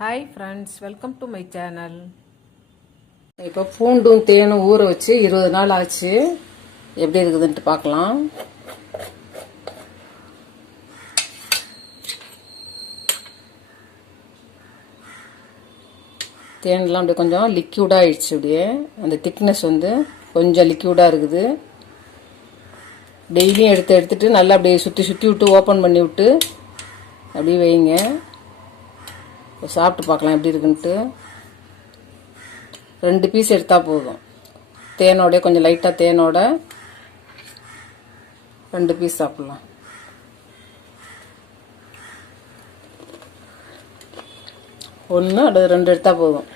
Hi friends welcome to my channel இப்போ பூண்டும் தேனும் ஊற வச்சு இருபது நாள் ஆச்சு. எப்படி இருக்குதுன்ட்டு பார்க்கலாம். தேன்லாம் அப்படியே கொஞ்சம் லிக்யூடாக ஆயிடுச்சு அப்படியே. அந்த திக்னஸ் வந்து கொஞ்சம் லிக்யூடாக இருக்குது. டெய்லியும் எடுத்து எடுத்துட்டு நல்லா அப்படியே சுற்றி சுற்றி விட்டு ஓப்பன் பண்ணி விட்டு அப்படியே வைங்க. சாப்பிட்டு பார்க்கலாம் எப்படி இருக்குன்ட்டு. ரெண்டு பீஸ் எடுத்தால் போதும். தேனோட கொஞ்சம் லைட்டாக தேனோட ரெண்டு பீஸ் சாப்பிட்லாம். ஒன்று அல்லது ரெண்டு எடுத்தால் போதும்.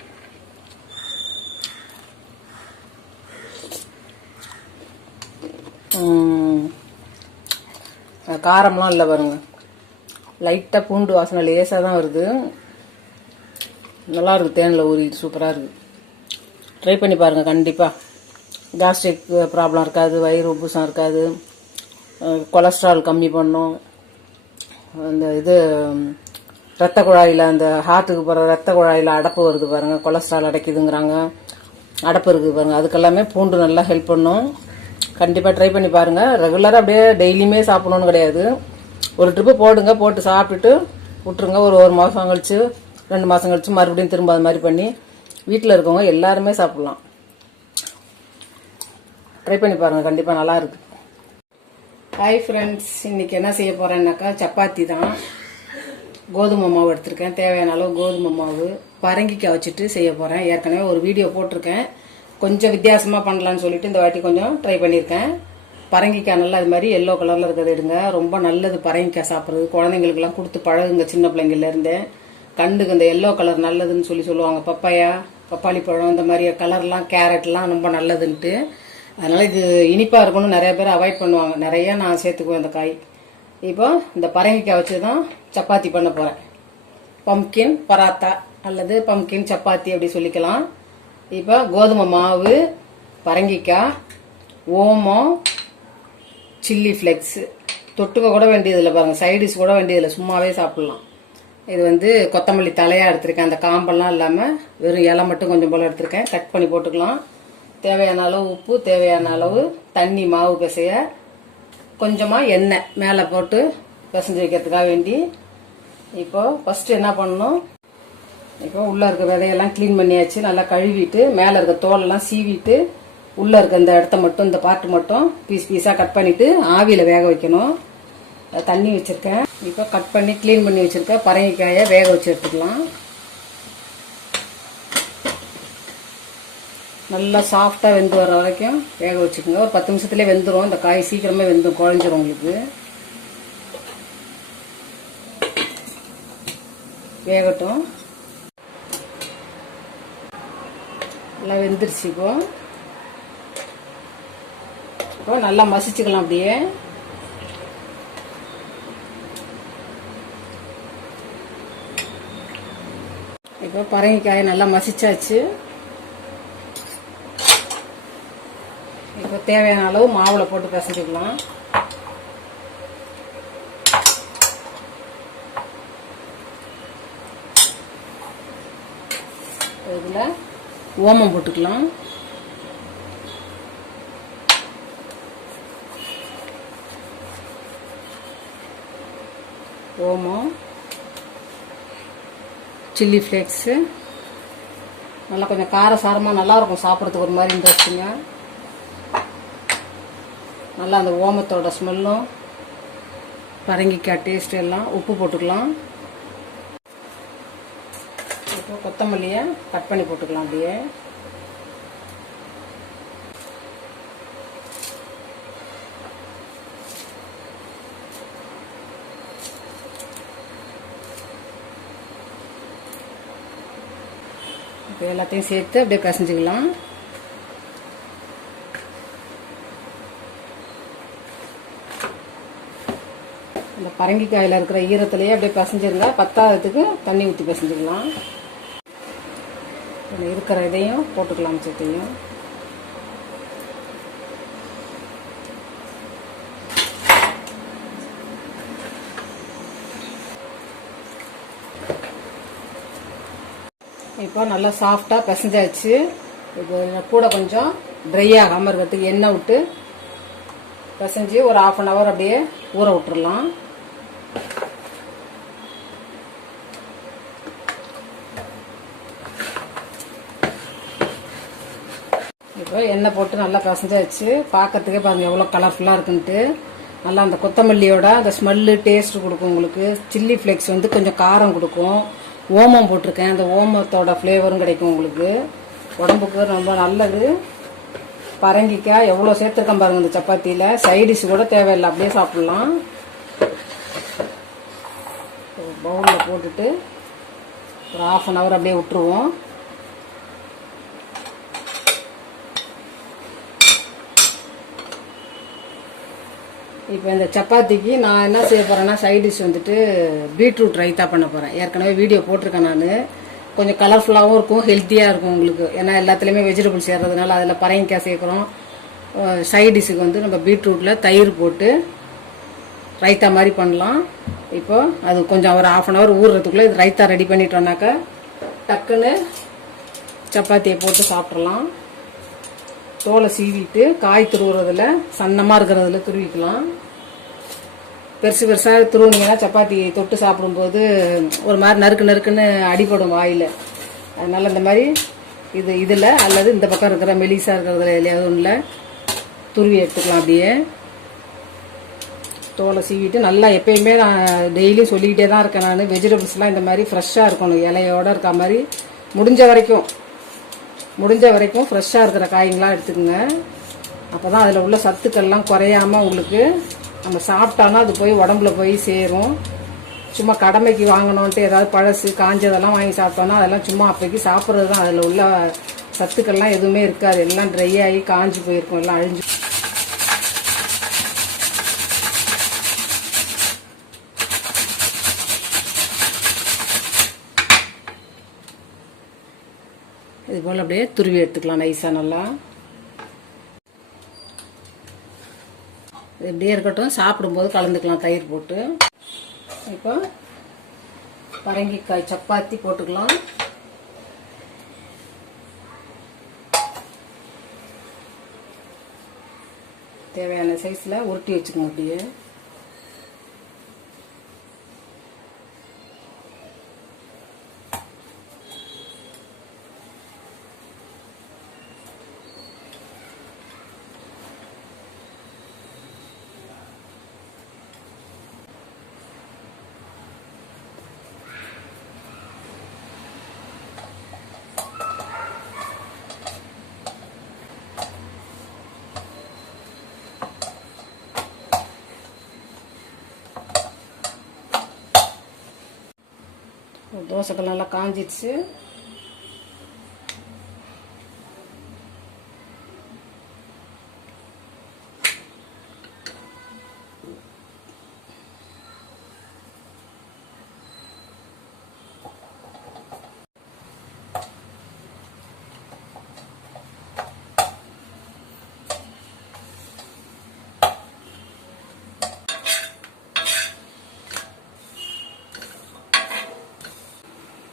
காரம்லாம் இல்லை பாருங்கள் லைட்டாக பூண்டு வாசனை லேசாக தான் வருது. நல்லாயிருக்கு தேனில் ஊறி சூப்பராக இருக்குது ட்ரை பண்ணி பாருங்கள் கண்டிப்பாக கேஸ்ட்ரிக் ப்ராப்ளம் uh, இருக்காது வயிறு உப்புசம் இருக்காது. Uh, கொலஸ்ட்ரால் கம்மி பண்ணும். அந்த இது ரத்த குழாயில் அந்த ஹார்ட்டுக்கு போகிற ரத்த குழாயில் அடப்பு வருது பாருங்கள் கொலஸ்ட்ரால் அடைக்குதுங்கிறாங்க. அடப்பு இருக்குது பாருங்கள் அதுக்கெல்லாமே பூண்டு நல்லா ஹெல்ப் பண்ணும். கண்டிப்பாக ட்ரை பண்ணி பாருங்கள் ரெகுலராக அப்படியே டெய்லியுமே சாப்பிடணுன்னு கிடையாது. ஒரு ட்ரிப்பு போடுங்க போட்டு சாப்பிட்டுட்டு விட்டுருங்க ஒரு ஒரு மாதம் கழிச்சு. ரெண்டு மாதம் கழிச்சு மறுபடியும் திரும்ப அது மாதிரி பண்ணி வீட்டில் இருக்கவங்க எல்லாருமே சாப்பிட்லாம். ட்ரை பண்ணி பாருங்கள் கண்டிப்பாக நல்லா இருக்குது ஹாய் ஃப்ரெண்ட்ஸ் இன்றைக்கி என்ன செய்ய போகிறேன்னாக்கா சப்பாத்தி தான். கோதுமை மாவு எடுத்திருக்கேன். தேவையான அளவு கோதுமை மாவு. பரங்கிக்காய் வச்சுட்டு செய்ய போகிறேன் ஏற்கனவே ஒரு வீடியோ போட்டிருக்கேன். கொஞ்சம் வித்தியாசமாக பண்ணலான்னு சொல்லிட்டு இந்த வாட்டி கொஞ்சம் ட்ரை பண்ணியிருக்கேன். பரங்கிக்காய் நல்லா அது மாதிரி எல்லோ கலரில் இருக்கிறது எடுங்க. ரொம்ப நல்லது பரங்கிக்காய் சாப்பிட்றது. குழந்தைங்களுக்குலாம் கொடுத்து பழகுங்க சின்ன பிள்ளைங்கள்லேருந்தே கண்ணுக்கு இந்த எல்லோ கலர் நல்லதுன்னு சொல்லி சொல்லுவாங்க. பப்பாயா பப்பாளி பழம் இந்த மாதிரி கலர்லாம் கேரட்லாம் ரொம்ப நல்லதுன்ட்டு. அதனால் இது இனிப்பாக இருக்கணும்னு நிறைய பேர் அவாய்ட் பண்ணுவாங்க. நிறையா நான் சேர்த்துக்குவேன் இந்த காய். இப்போ இந்த பரங்கிக்காய் வச்சு தான் சப்பாத்தி பண்ண போகிறேன் பம்கின் பராத்தா அல்லது பம்கின் சப்பாத்தி அப்படி சொல்லிக்கலாம். இப்போ கோதுமை மாவு பரங்கிக்காய் ஓமம் சில்லி ஃப்ளெக்ஸு தொட்டுக்க கூட வேண்டியதில்லை பாருங்கள் சைடிஷ் கூட வேண்டியதில்லை. சும்மாவே சாப்பிட்லாம். இது வந்து கொத்தமல்லி தலையாக எடுத்திருக்கேன். அந்த காம்பெல்லாம் இல்லாமல் வெறும் இலை மட்டும் கொஞ்சம் போல் எடுத்திருக்கேன். கட் பண்ணி போட்டுக்கலாம். தேவையான அளவு உப்பு தேவையான அளவு தண்ணி மாவு பிசைய கொஞ்சமாக எண்ணெய் மேலே போட்டு பிசைஞ்சு வைக்கிறதுக்காக வேண்டி இப்போ ஃபஸ்ட்டு என்ன பண்ணணும்? இப்போ உள்ளே இருக்க விதையெல்லாம் க்ளீன் பண்ணியாச்சு. நல்லா கழுவிட்டு மேலே இருக்க தோலெல்லாம் சீவிட்டு உள்ளே இருக்க இந்த இடத்த மட்டும் இந்த பார்ட்டு மட்டும் பீஸ் பீஸாக கட் பண்ணிவிட்டு ஆவியில் வேக வைக்கணும். தண்ணி வச்சுருக்கேன். இப்போ கட் பண்ணி க்ளீன் பண்ணி வச்சுருக்கேன். பரங்கிக்காயை வேக வச்சு எடுத்துக்கலாம். நல்லா சாஃப்டாக வெந்து வர வரைக்கும் வேக வச்சுக்கோங்க. ஒரு பத்து நிமிஷத்துலேயே வெந்துடும் இந்த காய் சீக்கிரமே வெந்துடும் குழஞ்சிரும் உங்களுக்கு. வேகட்டும். நல்லா வெந்துருச்சு இப்போ. இப்போ நல்லா மசிச்சுக்கலாம் அப்படியே. இப்போ பரங்கிக்காயை நல்லா மசிச்சாச்சு. இப்போ தேவையான அளவு மாவில் போட்டு பிசைஞ்சுக்கலாம். இதில் ஓமம் போட்டுக்கலாம். ஓமம். சில்லி ஃப்ளேக்ஸு நல்லா கொஞ்சம் காரசாரமாக சாரமாக நல்லாயிருக்கும் சாப்பிட்றதுக்கு ஒரு மாதிரி இன்ட்ரெஸ்டிங்க நல்லா அந்த ஓமத்தோட ஸ்மெல்லும் பரங்கிக்காய் டேஸ்ட் எல்லாம் உப்பு போட்டுக்கலாம். இப்போ கொத்தமல்லியை கட் பண்ணி போட்டுக்கலாம் அப்படியே. இப்போ எல்லாத்தையும் சேர்த்து அப்படியே பிசைஞ்சுக்கலாம். இந்த பரங்கிக்காயில் இருக்கிற ஈரத்துலேயே அப்படியே பிசைஞ்சிருங்க பத்தாததுக்கு தண்ணி ஊற்றி பிசைஞ்சுக்கலாம். இருக்கிற இதையும் போட்டுக்கலாம் சேர்த்தையும் இப்போ நல்லா சாஃப்டாக பிசைஞ்சாச்சு. இப்போ கூட கொஞ்சம் ட்ரை ஆகாமல் இருக்கிறதுக்கு எண்ணெய் விட்டு பிசைஞ்சு ஒரு ஆஃப் அன் ஹவர் அப்படியே ஊற விட்டுடலாம் இப்போ எண்ணெய் போட்டு நல்லா பிசைஞ்சாச்சு. பார்க்கறதுக்கே பாருங்கள் எவ்வளோ கலர்ஃபுல்லாக இருக்குன்ட்டு. நல்லா அந்த கொத்தமல்லியோட அந்த ஸ்மெல்லு டேஸ்ட் கொடுக்கும் உங்களுக்கு. சில்லி ஃப்ளேக்ஸ் வந்து கொஞ்சம் காரம் கொடுக்கும். ஓமம் போட்டிருக்கேன். அந்த ஓமத்தோட ஃப்ளேவரும் கிடைக்கும் உங்களுக்கு. உடம்புக்கு ரொம்ப நல்லது. பரங்கிக்காய் எவ்வளோ சேர்த்துருக்கேன் பாருங்கள் இந்த சப்பாத்தியில். சைடிஷ் கூட தேவையில்லை அப்படியே சாப்பிட்லாம். பவுலில் போட்டுட்டு ஒரு ஆஃப் அன் ஹவர் அப்படியே விட்டுருவோம். இப்போ இந்த சப்பாத்திக்கு நான் என்ன செய்ய போகிறேன்னா சைட் டிஷ் வந்துட்டு பீட்ரூட் ரைத்தா பண்ண போகிறேன் ஏற்கனவே வீடியோ போட்டிருக்கேன் நான். கொஞ்சம் கலர்ஃபுல்லாகவும் இருக்கும் ஹெல்த்தியாக இருக்கும் உங்களுக்கு. ஏன்னா எல்லாத்துலேயுமே வெஜிடபிள்ஸ் சேர்றதுனால அதில் பறையங்காய் சேர்க்குறோம். சைட் டிஷ்ஷுக்கு வந்து நம்ம பீட்ரூட்டில் தயிர் போட்டு ரைத்தா மாதிரி பண்ணலாம். இப்போ அது கொஞ்சம் ஒரு ஆஃப் அன் ஹவர் ஊறுறதுக்குள்ளே இது ரைத்தா ரெடி பண்ணிட்டோம்னாக்கா டக்குன்னு சப்பாத்தியை போட்டு சாப்பிட்றலாம் தோலை சீவிட்டு காய் துருவுறதுல சன்னமாக இருக்கிறதுல துருவிக்கலாம். பெருசு பெருசாக துருவுனீங்கன்னா சப்பாத்தி தொட்டு சாப்பிடும்போது ஒரு மாதிரி நறுக்கு நறுக்குன்னு அடிபடும் வாயில். அதனால் இந்த மாதிரி இது இதில் அல்லது இந்த பக்கம் இருக்கிற மெலிசாக இருக்கிறதுல எதுலையாவது ஒன்றில் துருவி எடுத்துக்கலாம் அப்படியே. தோலை சீவிட்டு நல்லா எப்பயுமே நான் டெய்லியும் சொல்லிக்கிட்டே தான் இருக்கேன் நான். வெஜிடபிள்ஸ்லாம் இந்த மாதிரி ஃப்ரெஷ்ஷாக இருக்கணும். இலையோடு இருக்க மாதிரி முடிஞ்ச வரைக்கும். முடிஞ்ச வரைக்கும் ஃப்ரெஷ்ஷாக இருக்கிற காய்ங்களாம் எடுத்துக்கோங்க. அப்போ தான் அதில் உள்ள சத்துக்கள்லாம் குறையாம உங்களுக்கு நம்ம சாப்பிட்டாலும் அது போய் உடம்புல போய் சேரும். சும்மா கடமைக்கு வாங்கணுன்ட்டு ஏதாவது பழசு காஞ்சதெல்லாம் வாங்கி சாப்பிட்டோம்னா அதெல்லாம் சும்மா அப்போக்கி சாப்பிட்றது தான் அதில் உள்ள சத்துக்கள்லாம் எதுவுமே இருக்காது. எல்லாம் ட்ரை ஆகி காஞ்சி போயிருக்கும். எல்லாம் அழிஞ்சு இது போல் அப்படியே துருவி எடுத்துக்கலாம் நைஸாக நல்லா. இது இப்படியே இருக்கட்டும். சாப்பிடும்போது கலந்துக்கலாம் தயிர் போட்டு. இப்போ பரங்கிக்காய் சப்பாத்தி போட்டுக்கலாம். தேவையான சைஸில் உருட்டி வச்சுக்கோங்க அப்படியே. தோசைக்கல் நல்லா காஞ்சிடுச்சு.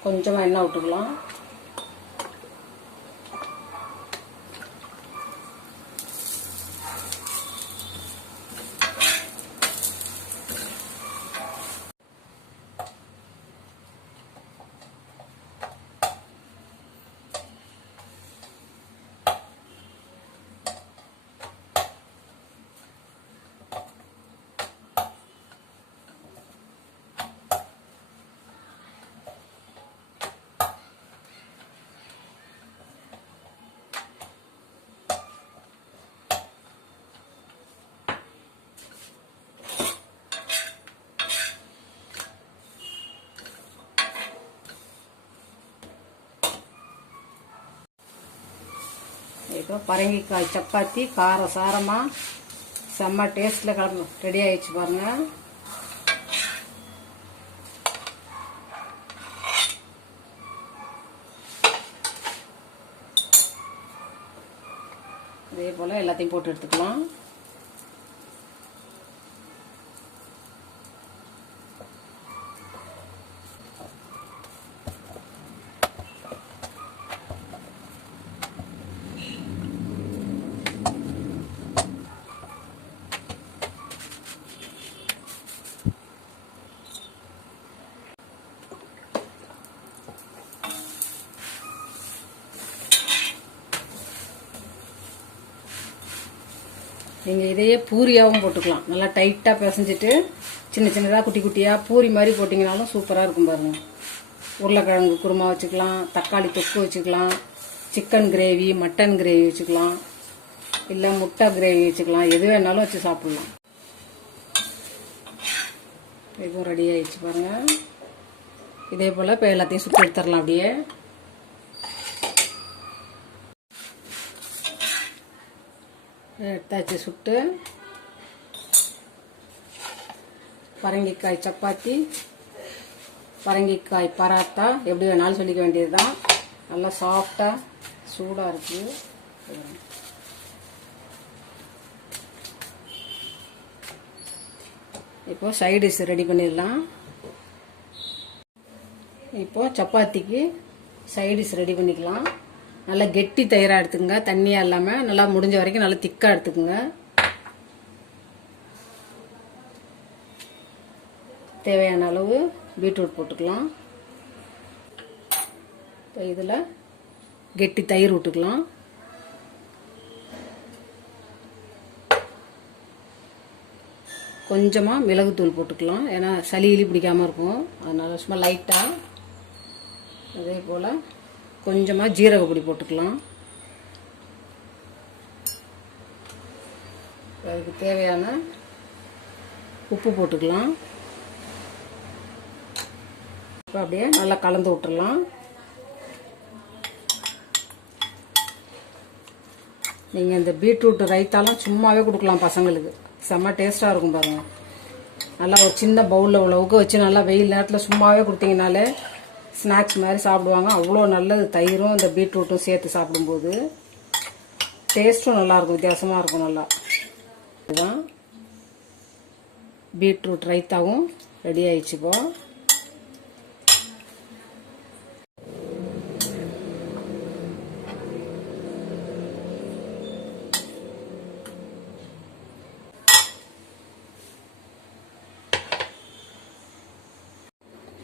கொஞ்சமாக எண்ணெய் விட்டுக்கலாம். இப்போ பரங்கிக்காய் சப்பாத்தி கார சாரமாக செம்ம டேஸ்ட்டில் கிளம்பு. ரெடி ஆயிடுச்சு பாருங்கள் இதே போல் எல்லாத்தையும் போட்டு எடுத்துக்கலாம். நீங்கள் இதையே பூரியாகவும் போட்டுக்கலாம். நல்லா டைட்டாக பிசைஞ்சிட்டு சின்ன சின்னதாக குட்டி குட்டியாக பூரி மாதிரி போட்டிங்கனாலும் சூப்பராக இருக்கும் பாருங்கள் உருளைக்கிழங்கு குருமா வச்சுக்கலாம் தக்காளி தொக்கு வச்சுக்கலாம் சிக்கன் கிரேவி மட்டன் கிரேவி வச்சுக்கலாம் இல்லை முட்டை கிரேவி வச்சுக்கலாம். எது வேணாலும் வச்சு சாப்பிட்லாம். இதுவும் ரெடி ஆயிடுச்சு பாருங்கள் இதே போல் இப்போ எல்லாத்தையும் சுற்றி எடுத்துடலாம் அப்படியே. எடுத்தாச்சு சுட்டு. பரங்கிக்காய் சப்பாத்தி பரங்கிக்காய் பராத்தா எப்படி வேணாலும் சொல்லிக்க வேண்டியது தான் நல்லா சாஃப்டாக சூடாக இருக்குது இப்போ சைடிஷ் ரெடி பண்ணிடலாம். இப்போ சப்பாத்திக்கு சைடிஷ் ரெடி பண்ணிக்கலாம். நல்லா கெட்டி தயிராக எடுத்துக்கங்க. தண்ணியாக இல்லாமல் நல்லா முடிஞ்ச வரைக்கும் நல்லா திக்காக எடுத்துக்கோங்க. தேவையான அளவு பீட்ரூட் போட்டுக்கலாம். இப்போ இதில் கெட்டி தயிர் விட்டுக்கலாம் கொஞ்சமாக மிளகுத்தூள் போட்டுக்கலாம். ஏன்னா சளி இலி பிடிக்காமல் இருக்கும். அதனால் சும்மா லைட்டாக அதே போல் கொஞ்சமாக ஜீரகப்பொடி போட்டுக்கலாம். அதுக்கு தேவையான உப்பு போட்டுக்கலாம். இப்போ அப்படியே நல்லா கலந்து விட்டுடலாம் நீங்கள் இந்த பீட்ரூட் ரைத்தாலாம் சும்மாவே கொடுக்கலாம் பசங்களுக்கு. செம்ம டேஸ்ட்டாக இருக்கும் பாருங்கள் நல்லா ஒரு சின்ன பவுலில் உள்ளவுக்கு வச்சு நல்லா வெயில் நேரத்தில் சும்மாவே கொடுத்தீங்கனாலே ஸ்நாக்ஸ் மாதிரி சாப்பிடுவாங்க. அவ்வளோ நல்லது. தயிரும் இந்த பீட்ரூட்டும் சேர்த்து சாப்பிடும்போது டேஸ்ட்டும் நல்லாயிருக்கும் வித்தியாசமாக இருக்கும் நல்லா. இதுதான் பீட்ரூட் ரைத்தாவும் ரெடி ஆயிடுச்சு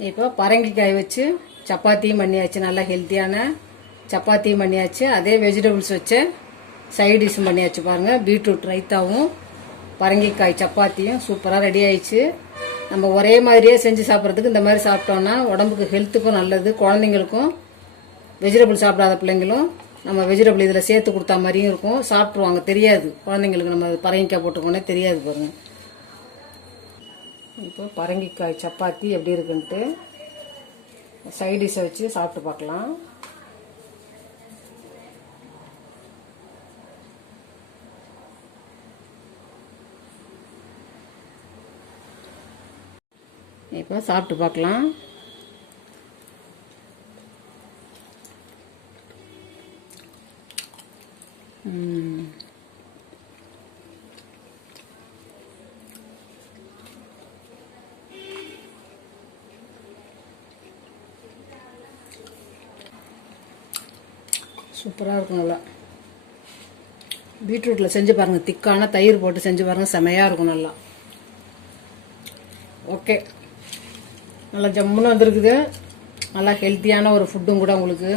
இப்போ பரங்கிக்காய் வச்சு சப்பாத்தியும் பண்ணியாச்சு நல்லா ஹெல்த்தியான சப்பாத்தியும் பண்ணியாச்சு. அதே வெஜிடபிள்ஸ் வச்சு சைட் டிஷ்ஷும் பண்ணியாச்சு பாருங்கள் பீட்ரூட் ரைத்தாவும் பரங்கிக்காய் சப்பாத்தியும் சூப்பராக ரெடி ஆயிடுச்சு. நம்ம ஒரே மாதிரியே செஞ்சு சாப்பிட்றதுக்கு இந்த மாதிரி சாப்பிட்டோம்னா உடம்புக்கு ஹெல்த்துக்கும் நல்லது குழந்தைங்களுக்கும் வெஜிடபிள் சாப்பிடாத பிள்ளைங்களும் நம்ம வெஜிடபிள் இதில் சேர்த்து கொடுத்தா மாதிரியும் இருக்கும். சாப்பிட்ருவாங்க தெரியாது. குழந்தைங்களுக்கு நம்ம பரங்கிக்காய் போட்டுக்கோனே தெரியாது பாருங்கள் இப்போ பரங்கிக்காய் சப்பாத்தி எப்படி இருக்குன்ட்டு சைடிஷை வச்சு சாப்பிட்டு பார்க்கலாம் இப்போ சாப்பிட்டு பார்க்கலாம் ம். சூப்பராக இருக்கும் நல்லா. பீட்ரூட்டில் செஞ்சு பாருங்கள் திக்கான தயிர் போட்டு செஞ்சு பாருங்கள் செமையாக இருக்கும் நல்லா. ஓகே. நல்லா ஜம்முன்னு வந்திருக்குது. நல்லா ஹெல்த்தியான ஒரு ஃபுட்டும் கூட உங்களுக்கு.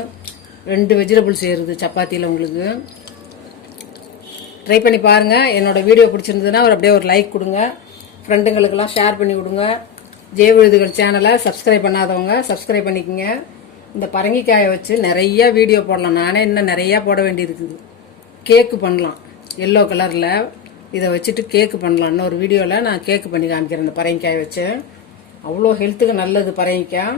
ரெண்டு வெஜிடபிள்ஸ் சேருது சப்பாத்தியில் உங்களுக்கு. ட்ரை பண்ணி பாருங்கள் என்னோட வீடியோ பிடிச்சிருந்ததுன்னா ஒரு அப்படியே ஒரு லைக் கொடுங்க. ஃப்ரெண்டுங்களுக்கெல்லாம் ஷேர் பண்ணி விடுங்க. ஜெய விழுதுகள் சேனலை சப்ஸ்கிரைப் பண்ணாதவங்க சப்ஸ்கிரைப் பண்ணிக்கோங்க. இந்த பரங்கிக்காயை வச்சு நிறைய வீடியோ போடலாம். நானே இன்னும் நிறையா போட வேண்டியிருக்குது. கேக்கு பண்ணலாம். எல்லோ கலரில் இதை வச்சுட்டு கேக்கு பண்ணலாம். இன்னொரு வீடியோவில் நான் கேக்கு பண்ணி காமிக்கிறேன் இந்த பரங்கிக்காயை வச்சு. அவ்வளோ ஹெல்த்துக்கு நல்லது பரங்கிக்காய்.